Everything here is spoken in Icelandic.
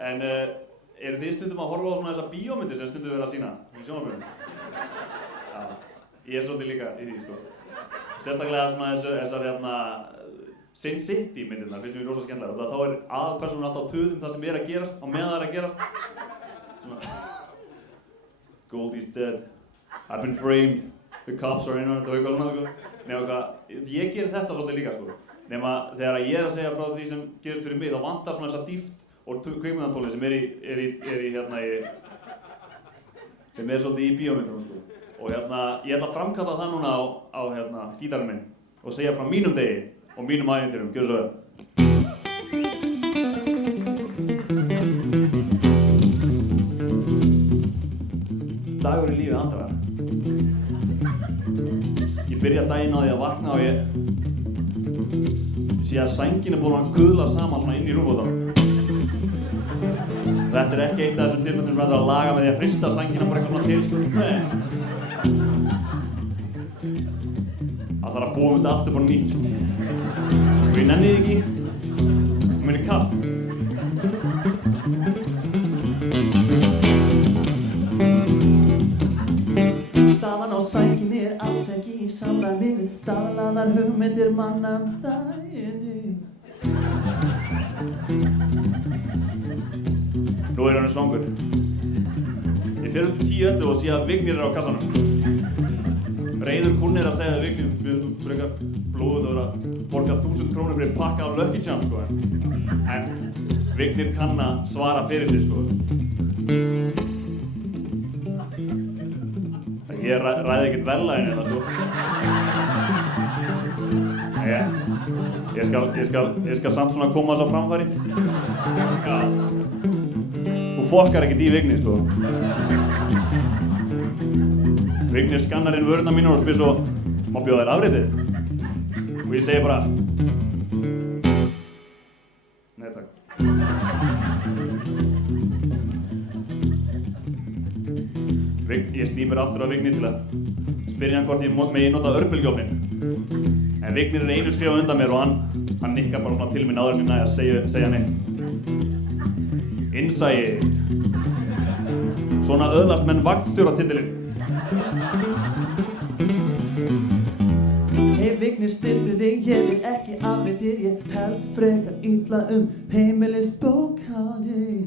En eru þið stundum að horfa á svona þessa bíómyndir sem stundum verið að sýna í sjónvarpinu? Já, ég svolítið líka í því, sko. Sérstaklega svona þessar Sin City myndirnar, finnst mér rosa skemmtilegar. Þá aðalpersónan alltaf á töðum það sem að gerast, á meðan það að gerast. Svona, Goldie's dead, I've been framed, the cops are in on it og eitthvað svona, sko. Nema ég gerir þetta svolítið líka, sko. Nema þegar ég að segja frá því sem gerist fyrir mig, þá vantar svona þessa dýpt og kvikmyndatólið sem sem svolítið í bíómyndunum, sko. Og ég ætla að framkalla það núna á gítarinn minn og segja frá mínum degi og mínum ævintýrum, gjörðu svo vel. Dagur í lífi Andra. Ég byrja daginn á því að vakna og ég sé að sængin búin að kuðla saman svona inn í rúmfótunum. Þetta ekki eitt af þessum tilfellum sem þetta að laga með því að hrista sængina bara eitthvað svona til, sko. Nei. Það þarf að búa þetta allt upp á nýtt, sko. Og ég nenni því ekki, og mér kalt. Staðan á sænginni alls ekki í samræmi við staðlaðar hugmyndir manna það. Nú hann svangur. Ég fer til 10:11 og sé að Vignir á kassanum. Reiður kunni að segja að Vignir, við erum frekar blóðuð að vera að borga 1000 krónur fyrir pakka af Lucky Charms, sko. En Vignir kann að svara fyrir sig, sko. Ég ræði ekkert verðlaginn hérna, sko. Ég skal samt svona koma þess á framfæri. Já. Þú fokkar ekkert í Vignir, sko. Vignir skannar inn vörurnar mínar og spyr svo, má bjóða þér afritið? Og ég segi bara, nei takk. Ég sný mér aftur á Vignir til að spyrja hann hvort ég megi nota örbylgjuofninn. En Vignir einu skrifa undan mér og hann nikkar bara svona til minn áður en ég næ að segja neitt. Innsæi. Svona öðlast menn vaktstjóratitilinn. Hey Vignir, stilltu þig, ég vil ekki afritið, ég held frekar illa heimilisbókhaldið.